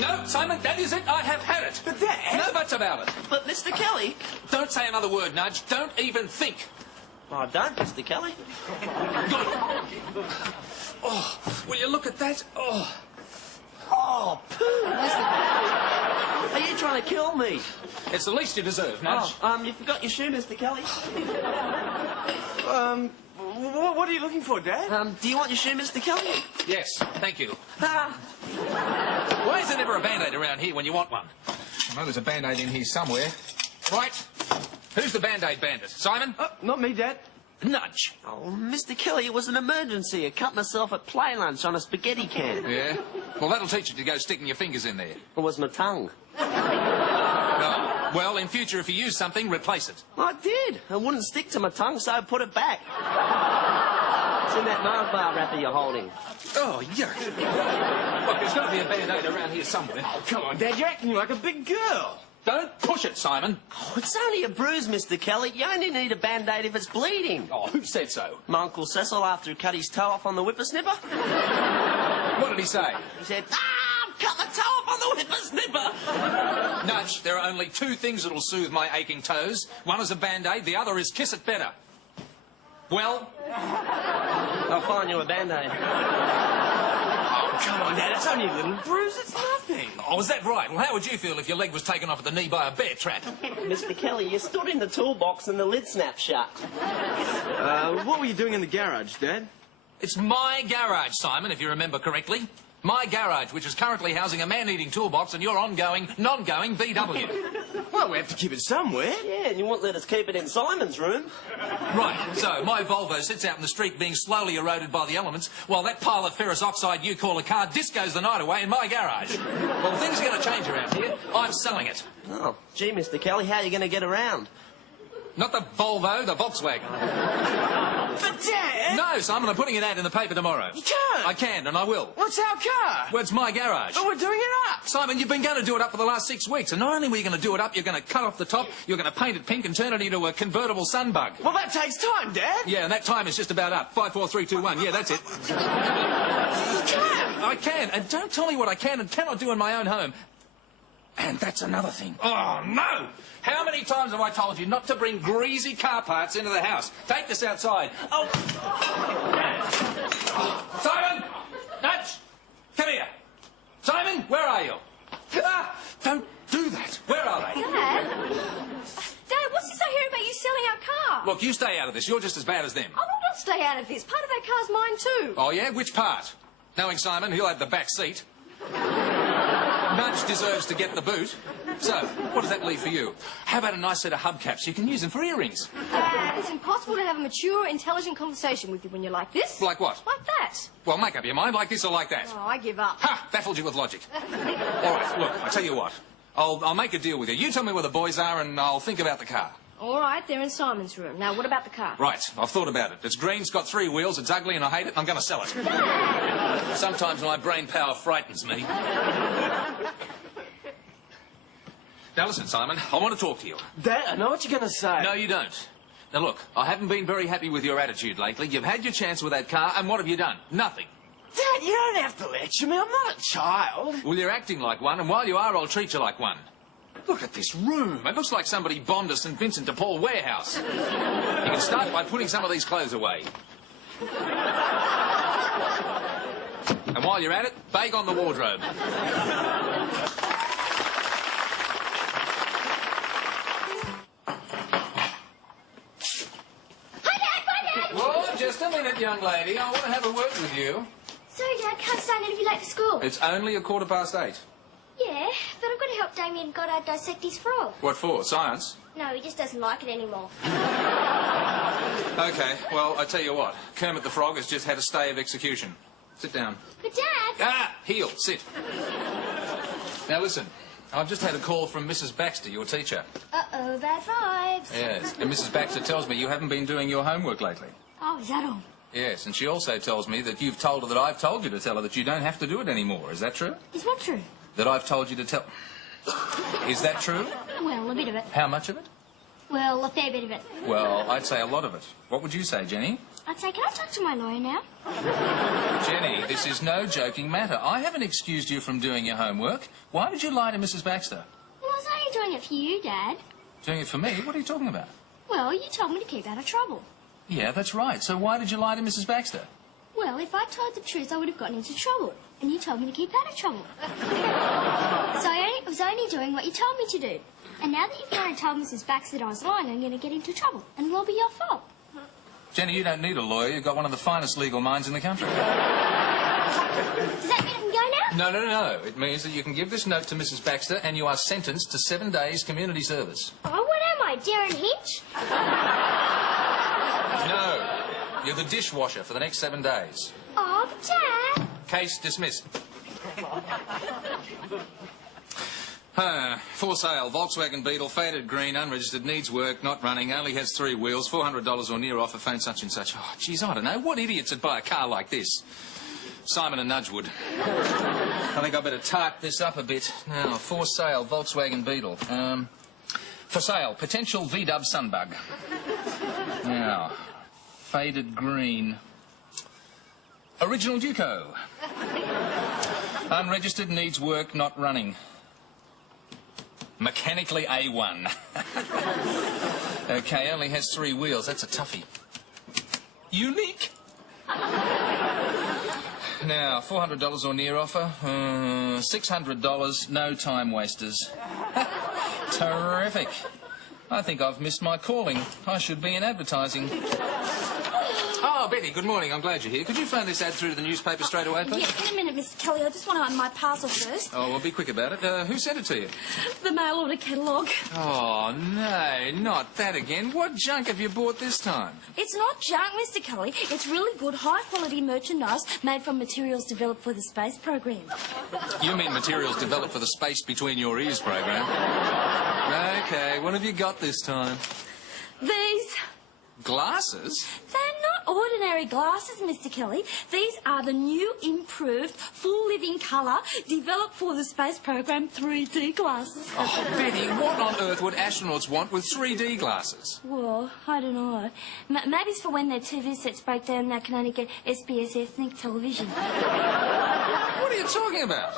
No, Simon, that is it. I have had it. But, Dad... No buts about it. But, Mr. Kelly... Don't say another word, Nudge. Don't even think. I don't, Mr. Kelly. Good. Oh, will you look at that? Oh. Oh, poo, Mr. Kelly. Are you trying to kill me? It's the least you deserve, Nudge. Oh, you forgot your shoe, Mr. Kelly. What are you looking for, Dad? Do you want your shoe, Mr. Kelly? Yes, thank you. Why is there never a Band-Aid around here when you want one? I know there's a Band-Aid in here somewhere. Right. Who's the Band-Aid bandit? Simon? Not me, Dad. Nudge. Oh, Mr. Kelly, it was an emergency. I cut myself at play lunch on a spaghetti can. Yeah? Well, that'll teach you to go sticking your fingers in there. It was my tongue. No. Well, in future, if you use something, replace it. I did. It wouldn't stick to my tongue, so I put it back. It's in that Mars bar wrapper you're holding. Oh, yuck. Look, there's got to be a Band-Aid around here somewhere. Oh, come on, Dad. You're acting like a big girl. Don't push it, Simon. Oh, it's only a bruise, Mr. Kelly. You only need a Band-Aid if it's bleeding. Oh, who said so? My Uncle Cecil, after he cut his toe off on the whippersnipper. What did he say? He said, I've cut my toe off on the whippersnipper. Nudge, there are only two things that'll soothe my aching toes. One is a Band-Aid, the other is kiss it better. Well? I'll find you a Band-Aid. Oh, come on, Dad. It's only a little bruise. It's nothing. Oh, is that right? Well, how would you feel if your leg was taken off at the knee by a bear trap? Mr. Kelly, you stood in the toolbox and the lid snapped shut. What were you doing in the garage, Dad? It's my garage, Simon, if you remember correctly. My garage, which is currently housing a man-eating toolbox and your ongoing, non-going VW. Well, we have to keep it somewhere. Yeah, and you won't let us keep it in Simon's room. Right, so my Volvo sits out in the street being slowly eroded by the elements, while that pile of ferrous oxide you call a car discos the night away in my garage. Well, things are going to change around here. I'm selling it. Oh, gee, Mr. Kelly, how are you going to get around? Not the Volvo, the Volkswagen. But, Dad... No, Simon, I'm putting an ad in the paper tomorrow. You can't. I can, and I will. What's our car? Well, it's my garage. But we're doing it up. Simon, you've been going to do it up for the last 6 weeks, and not only were you going to do it up, you're going to cut off the top, you're going to paint it pink and turn it into a convertible sunbug. Well, that takes time, Dad. Yeah, and that time is just about up. 5, 4, 3, 2, 1. Yeah, that's it. You can. I can, and don't tell me what I can and cannot do in my own home. And that's another thing. Oh, no! How many times have I told you not to bring greasy car parts into the house? Take this outside. Oh! Simon! Nudge! Come here. Simon, where are you? Ah, don't do that. Where are they? Dad? Dad, what's this I hear about you selling our car? Look, you stay out of this. You're just as bad as them. I will not stay out of this. Part of our car's mine too. Oh, yeah? Which part? Knowing Simon, he'll have the back seat. Nudge deserves to get the boot. So, what does that leave for you? How about a nice set of hubcaps? You can use them for earrings. It's impossible to have a mature, intelligent conversation with you when you're like this. Like what? Like that. Well, make up your mind. Like this or like that? Oh, I give up. Ha! Baffled you with logic. All right, look, I'll tell you what. I'll make a deal with you. You tell me where the boys are and I'll think about the car. All right, they're in Simon's room. Now, what about the car? Right, I've thought about it. It's green, it's got 3 wheels, it's ugly and I hate it and I'm going to sell it. Sometimes my brain power frightens me. Now listen, Simon, I want to talk to you. Dad, I know what you're going to say. No, you don't. Now look, I haven't been very happy with your attitude lately. You've had your chance with that car, and what have you done? Nothing. Dad, you don't have to lecture me. I'm not a child. Well, you're acting like one, and while you are, I'll treat you like one. Look at this room. It looks like somebody bombed a St. Vincent de Paul warehouse. You can start by putting some of these clothes away. And while you're at it, bag on the wardrobe. Just a minute, young lady. I want to have a word with you. Sorry, Dad, can't stand it if you late for school. It's only 8:15. Yeah, but I've got to help Damien Goddard dissect his frog. What for? Science? No, he just doesn't like it anymore. Okay, well, I tell you what. Kermit the Frog has just had a stay of execution. Sit down. But, Dad... Ah! Heel. Sit. Now, listen. I've just had a call from Mrs. Baxter, your teacher. Uh-oh, bad vibes. Yes, and Mrs. Baxter tells me you haven't been doing your homework lately. Oh, is that all? Yes, and she also tells me that you've told her that I've told you to tell her that you don't have to do it anymore. Is that true? Is what true? That I've told you to tell... Is that true? Well, a bit of it. How much of it? Well, a fair bit of it. Well, I'd say a lot of it. What would you say, Jenny? I'd say, can I talk to my lawyer now? Jenny, this is no joking matter. I haven't excused you from doing your homework. Why did you lie to Mrs. Baxter? Well, I was only doing it for you, Dad. Doing it for me? What are you talking about? Well, you told me to keep out of trouble. Yeah, that's right. So why did you lie to Mrs. Baxter? Well, if I told the truth, I would have gotten into trouble. And you told me to keep out of trouble. So I was only doing what you told me to do. And now that you've gone and told Mrs. Baxter that I was lying, I'm going to get into trouble. And it'll all be your fault. Jenny, you don't need a lawyer. You've got one of the finest legal minds in the country. Does that mean I can go now? No. It means that you can give this note to Mrs. Baxter and you are sentenced to 7 days community service. Oh, what am I, Darren Hinch? No. You're the dishwasher for the next 7 days. Oh, Dad. Case dismissed. For sale, Volkswagen Beetle, faded green, unregistered, needs work, not running, only has 3 wheels, $400 or near offer, phone such and such. Oh, geez, I don't know. What idiots would buy a car like this? Simon and Nudgewood. I think I better tart this up a bit. Now, for sale, Volkswagen Beetle. For sale, potential VW Sunbug. Now, faded green. Original Duco. Unregistered, needs work, not running. Mechanically A1. Okay, only has 3 wheels. That's a toughie. Unique. Now, $400 or near offer. $600, no time wasters. Terrific. I think I've missed my calling. I should be in advertising. Oh, Betty, good morning. I'm glad you're here. Could you phone this ad through to the newspaper straight away, please? Yeah, wait a minute, Mr. Kelly. I just want to open my parcel first. Oh, well, be quick about it. Who sent it to you? The mail order catalogue. Oh, no, not that again. What junk have you bought this time? It's not junk, Mr. Kelly. It's really good, high-quality merchandise made from materials developed for the space program. You mean materials developed for the space between your ears program? Okay, what have you got this time? These. Glasses? They're not ordinary glasses, Mr. Kelly. These are the new, improved, full living colour, developed for the space program 3D glasses. Oh, Betty, what on earth would astronauts want with 3D glasses? Well, I don't know. Maybe it's for when their TV sets break down and they can only get SBS ethnic television. What are you talking about?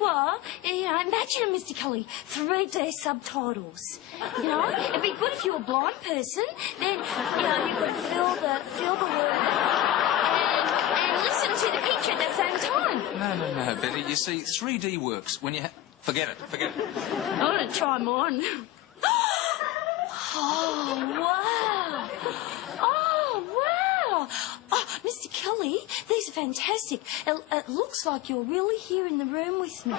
Well, you know, imagine, Mr. Kelly, 3D subtitles. You know, it'd be good if you were a blind person. Then, you know, you could feel the words and listen to the picture at the same time. No, Betty. You see, 3D works when you Forget it. I want to try mine. Oh, wow. Oh, Mr. Kelly, these are fantastic. It looks like you're really here in the room with me.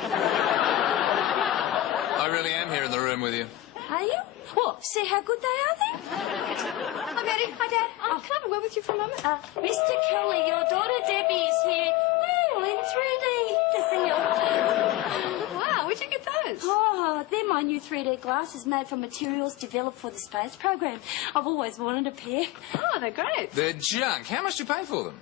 I really am here in the room with you. Are you? Well, see how good they are then? Hi, Betty. Hi, Dad. Can I have a word with you for a moment? Mr. Kelly, your daughter Debbie is here. Oh, in 3D to see you. Wow, where'd you get those? Oh, they're my new 3D glasses made from materials developed for the space program. I've always wanted a pair. Oh, they're great. They're junk. How much do you pay for them?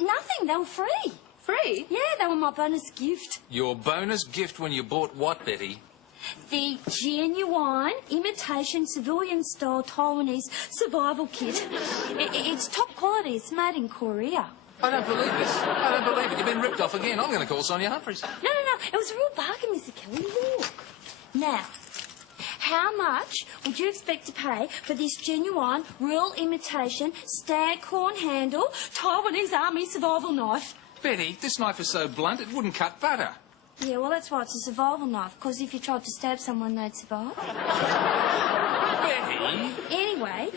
Nothing. They were free. Free? Yeah, they were my bonus gift. Your bonus gift when you bought what, Betty? The genuine imitation civilian-style Taiwanese survival kit. It's top quality. It's made in Korea. I don't believe this. I don't believe it. You've been ripped off again. I'm going to call Sonia Humphreys. No. It was a real bargain, Mr. Kelly. Look. Now, how much would you expect to pay for this genuine, real imitation, staghorn handle Taiwanese army survival knife? Betty, this knife is so blunt it wouldn't cut butter. Yeah, well, that's why it's a survival knife, because if you tried to stab someone, they'd survive. Betty? Anyway,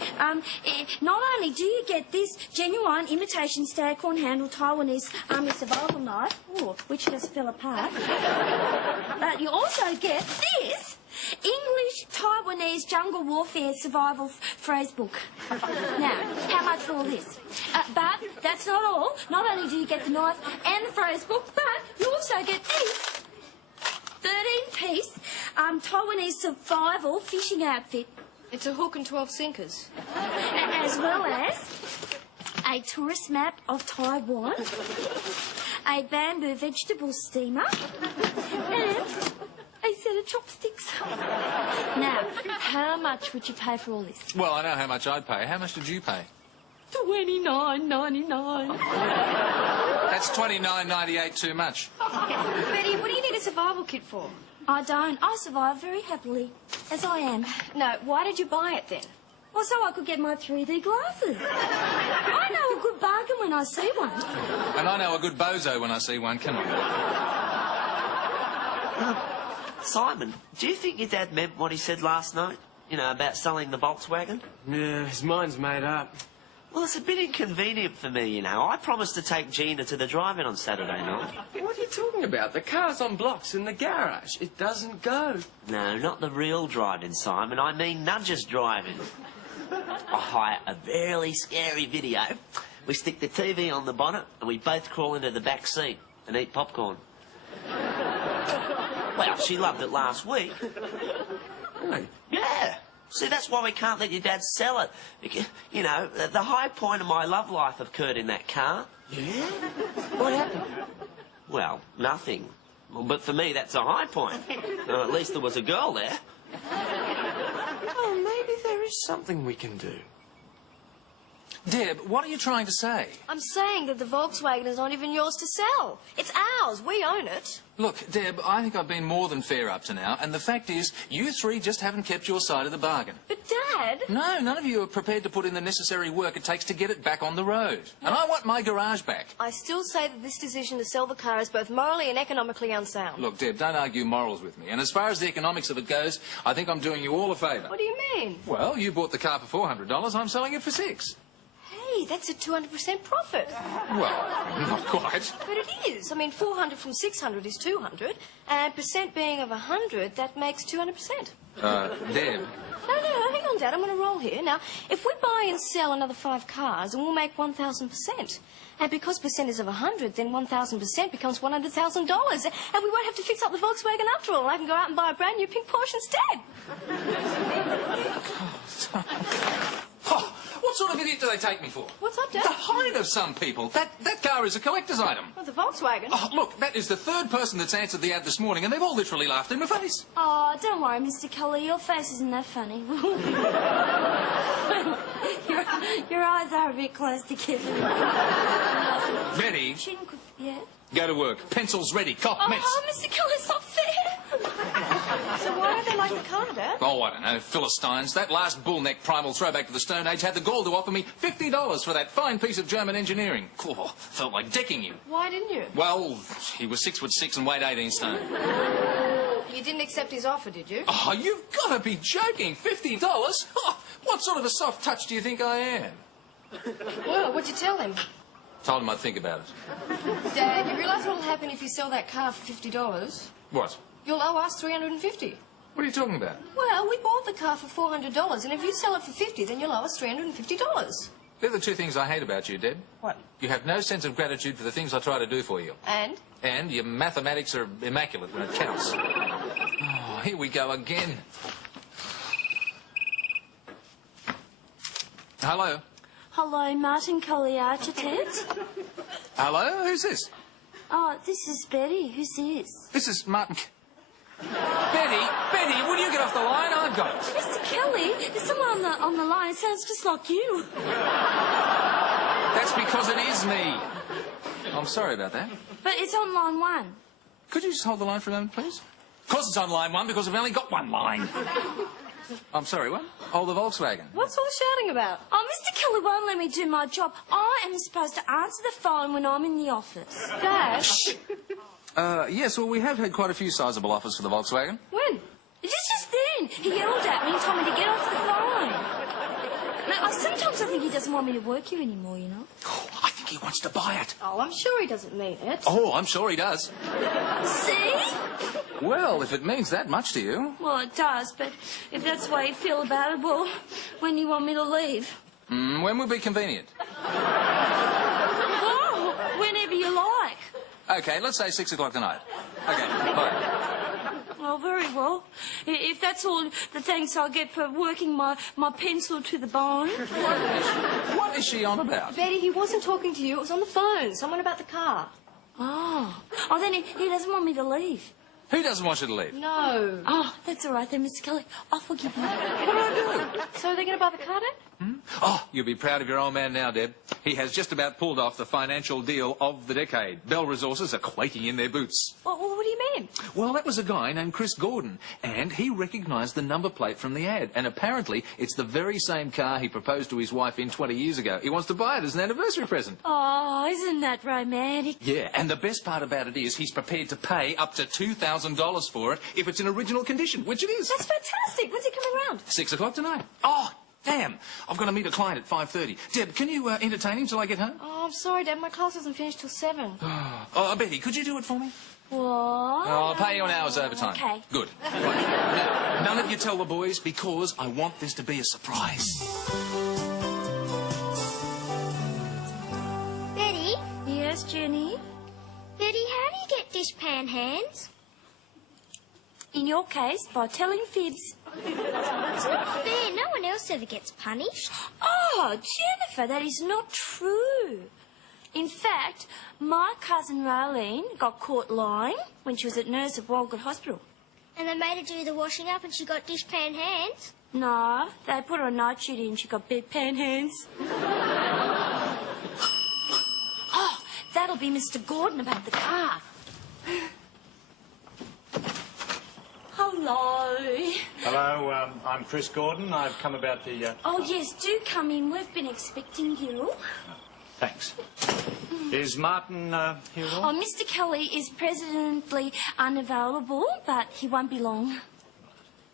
not only do you get this genuine imitation staghorn handle Taiwanese army survival knife, which just fell apart, but you also get this English Taiwanese jungle warfare survival phrase book. Now, how much for all this? But that's not all. Not only do you get the knife and the phrase book, but you also get this 13-piece Taiwanese survival fishing outfit. It's a hook and 12 sinkers. As well as a tourist map of Taiwan, a bamboo vegetable steamer, and a set of chopsticks. Now, how much would you pay for all this? Well, I know how much I'd pay. How much did you pay? $29.99. That's $29.98 too much. Betty, what do you need a survival kit for? I don't. I survive very happily, as I am. No, why did you buy it then? Well, so I could get my 3D glasses. I know a good bargain when I see one. And I know a good bozo when I see one, can I? Simon, do you think your dad meant what he said last night? You know, about selling the Volkswagen? Yeah, his mind's made up. Well, it's a bit inconvenient for me, you know. I promised to take Gina to the drive-in on Saturday night. What are you talking about? The car's on blocks in the garage. It doesn't go. No, not the real drive-in, Simon. I mean Nudge's drive-in. I hire a really scary video. We stick the TV on the bonnet and we both crawl into the back seat and eat popcorn. Well, she loved it last week. Really? Yeah. See, that's why we can't let your dad sell it. Because, you know, the high point of my love life occurred in that car. Yeah? What happened? Well, nothing. Well, but for me, that's a high point. Well, at least there was a girl there. Oh, maybe there is something we can do. Deb, what are you trying to say? I'm saying that the Volkswagen is not even yours to sell. It's ours. We own it. Look, Deb, I think I've been more than fair up to now, and the fact is, you three just haven't kept your side of the bargain. But, Dad... No, none of you are prepared to put in the necessary work it takes to get it back on the road. And I want my garage back. I still say that this decision to sell the car is both morally and economically unsound. Look, Deb, don't argue morals with me. And as far as the economics of it goes, I think I'm doing you all a favour. What do you mean? Well, you bought the car for $400, I'm selling it for $600. Hey, that's a 200% profit. Well, not quite. But it is. I mean, 400 from 600 is 200, and percent being of 100, that makes 200%. Deb. No, hang on, Dad. I'm on a roll here. Now, if we buy and sell another 5 cars, then we'll make 1,000%. And because percent is of 100, then 1,000% becomes $100,000. And we won't have to fix up the Volkswagen after all. I can go out and buy a brand new pink Porsche instead. Oh, what sort of idiot do they take me for? What's up, Dad? The height of some people. That car is a collector's item. Oh, the Volkswagen? Oh, look, that is the 3rd person that's answered the ad this morning, and they've all literally laughed in my face. Oh, don't worry, Mr. Cully. Your face isn't that funny. your eyes are a bit close together. Betty, Yeah? go to work. Pencils ready. Cop mess. Oh, Mr. Cully, it's not fair. So why don't they like the car, Dad? Oh, I don't know. Philistines. That last bullneck primal throwback to the Stone Age had the gall to offer me $50 for that fine piece of German engineering. Oh, felt like decking you. Why didn't you? Well, he was 6'6" and weighed 18 stone. You didn't accept his offer, did you? Oh, you've got to be joking. $50? Oh, what sort of a soft touch do you think I am? Well, what'd you tell him? Told him I'd think about it. Dad, you realise what'll happen if you sell that car for $50? What? You'll owe us $350. What are you talking about? Well, we bought the car for $400, and if you sell it for $50, then you'll owe us $350. They're the 2 things I hate about you, Deb. What? You have no sense of gratitude for the things I try to do for you. And? And your mathematics are immaculate when it counts. Oh, here we go again. Hello? Hello, Martin Cully Architect. Hello? Who's this? Oh, this is Betty. Who's this? This is Martin... Betty, will you get off the line? I've got it. Mr. Kelly, there's someone on the line. It sounds just like you. That's because it is me. I'm sorry about that. But it's on line 1. Could you just hold the line for a moment, please? Of course it's on line 1 because I've only got one line. I'm sorry, what? Oh, the Volkswagen. What's all the shouting about? Oh, Mr. Kelly won't let me do my job. I am supposed to answer the phone when I'm in the office. Dad? Yes, well, we have had quite a few sizable offers for the Volkswagen. When? Just then. He yelled at me and told me to get off the phone. Now, sometimes I think he doesn't want me to work here anymore, you know. Oh, I think he wants to buy it. Oh, I'm sure he doesn't mean it. Oh, I'm sure he does. See? Well, if it means that much to you. Well, it does, but if that's the way you feel about it, well, when do you want me to leave? When would be convenient? Oh, whenever you like. Okay, let's say 6 o'clock tonight. Okay, bye. Oh, very well. If that's all the thanks I'll get for working my pencil to the bone. What is she on about? Betty, he wasn't talking to you. It was on the phone. Someone about the car. Oh, then he doesn't want me to leave. Who doesn't want you to leave? No. Oh, that's all right then, Mr. Kelly. I'll forgive you. What do I do? So are they going to buy the car then? Oh, you'll be proud of your old man now, Deb. He has just about pulled off the financial deal of the decade. Bell Resources are quaking in their boots. What do you mean? Well, that was a guy named Chris Gordon, and he recognised the number plate from the ad. And apparently, it's the very same car he proposed to his wife in 20 years ago. He wants to buy it as an anniversary present. Oh, isn't that romantic? Yeah, and the best part about it is he's prepared to pay up to $2,000 for it if it's in original condition, which it is. That's fantastic. When's he coming round? 6 o'clock tonight. Oh, damn. I've got to meet a client at 5:30. Deb, can you entertain him till I get home? Oh, I'm sorry, Dad. My class doesn't finish till 7. Oh, Betty, could you do it for me? What? Oh, I'll pay you an hour's overtime. Okay. Good. Right. Now, none of you tell the boys because I want this to be a surprise. Betty? Yes, Jenny? Betty, how do you get dishpan hands? In your case, by telling fibs. It's not fair. No one else ever gets punished. Oh, Jennifer, that is not true. In fact, my cousin Raylene got caught lying when she was at nurse at Walgett Hospital. And they made her do the washing up and she got dishpan hands? No, they put her on night duty and she got bedpan hands. Oh, that'll be Mr. Gordon about the car. Hello. Hello, I'm Chris Gordon. I've come about the... Oh, yes, do come in. We've been expecting you. Thanks. Is Martin here at all? Oh, Mr. Kelly is presently unavailable, but he won't be long.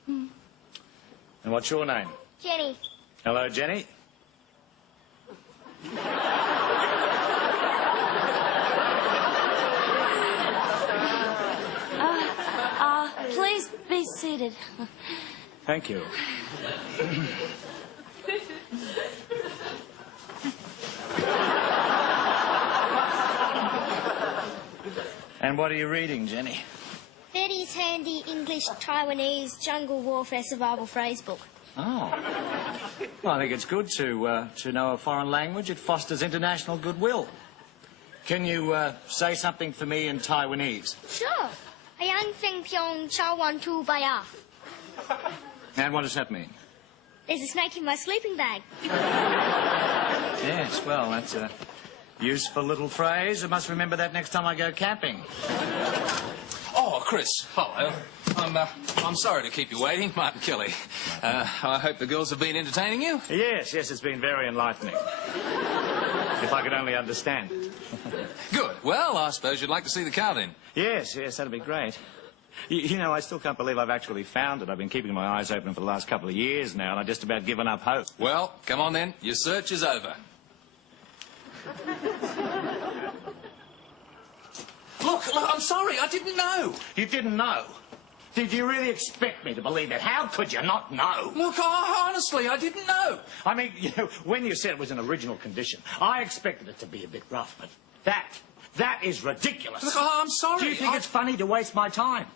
And what's your name? Jenny. Hello, Jenny. Please be seated. Thank you. And what are you reading, Jenny? Betty's handy English Taiwanese jungle warfare survival phrase book. Oh. Well, I think it's good to know a foreign language. It fosters international goodwill. Can you say something for me in Taiwanese? Sure. Ayan Feng Pyong Chow Wan Tu Baya. And what does that mean? There's a snake in my sleeping bag. Yes, well, that's a useful little phrase. I must remember that next time I go camping. Oh, Chris, hello. I'm sorry to keep you waiting, Martin Kelly. I hope the girls have been entertaining you. Yes, it's been very enlightening. If I could only understand. Good. Well, I suppose you'd like to see the car then. Yes, that'd be great. You know, I still can't believe I've actually found it. I've been keeping my eyes open for the last couple of years now, and I've just about given up hope. Well, come on then. Your search is over. Look, I'm sorry. I didn't know. You didn't know? Did you really expect me to believe it? How could you not know? Look, honestly, I didn't know. I mean, you know, when you said it was in original condition, I expected it to be a bit rough, but that is ridiculous. Look, I'm sorry. Do you think it's funny to waste my time?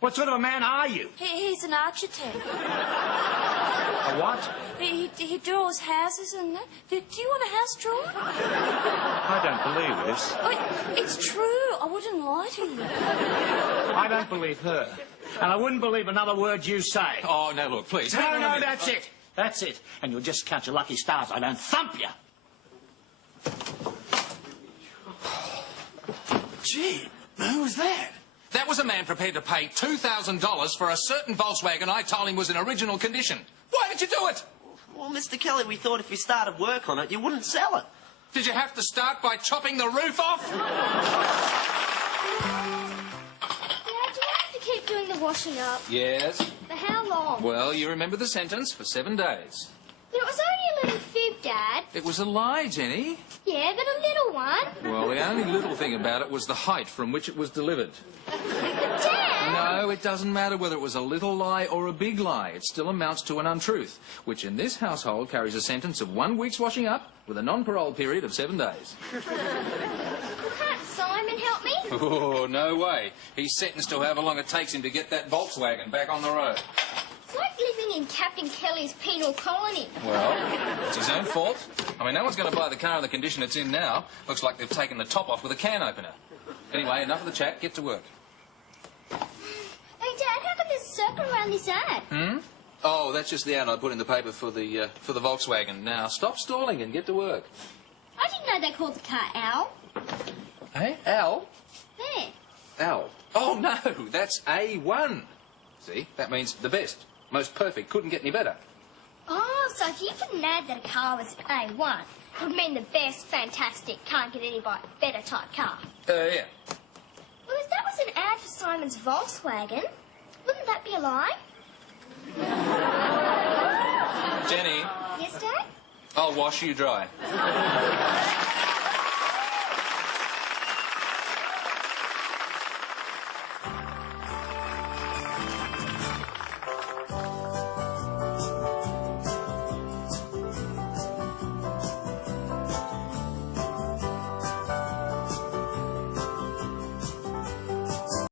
What sort of a man are you? He's an architect. A what? He draws houses and that. Do you want a house drawn? I don't believe this. Oh, it's true. I wouldn't lie to you. I don't believe her. And I wouldn't believe another word you say. Oh, no, look, please. No, that's it. That's it. And you'll just count your lucky stars I don't thump you. Gee, who was that? That was a man prepared to pay $2,000 for a certain Volkswagen I told him was in original condition. Why did you do it? Well, Mr. Kelly, we thought if you started work on it, you wouldn't sell it. Did you have to start by chopping the roof off? Dad, do I have to keep doing the washing up? Yes. For how long? Well, you remember the sentence for 7 days. But it was only a little fib, Dad. It was a lie, Jenny. Yeah, but a little one. Well, the only little thing about it was the height from which it was delivered. But Dad! No, it doesn't matter whether it was a little lie or a big lie. It still amounts to an untruth, which in this household carries a sentence of 1 week's washing up with a non-parole period of 7 days. Can't Simon help me? Oh, no way. He's sentenced to however long it takes him to get that Volkswagen back on the road. It's like living in Captain Kelly's penal colony. Well, it's his own fault. I mean, no one's going to buy the car in the condition it's in now. Looks like they've taken the top off with a can opener. Anyway, enough of the chat. Get to work. Hey, Dad, how come there's a circle around this ad? Oh, that's just the ad I put in the paper for the Volkswagen. Now, stop stalling and get to work. I didn't know they called the car Al. Hey, Al? There. Al. Oh, no, that's A1. See, that means the best, most perfect, couldn't get any better. Oh, so if you put an ad that a car was an A1, it would mean the best, fantastic, can't get any better type car. Yeah. Well, if that was an ad for Simon's Volkswagen, wouldn't that be a lie? Jenny, Yes, Dad? I'll wash you dry.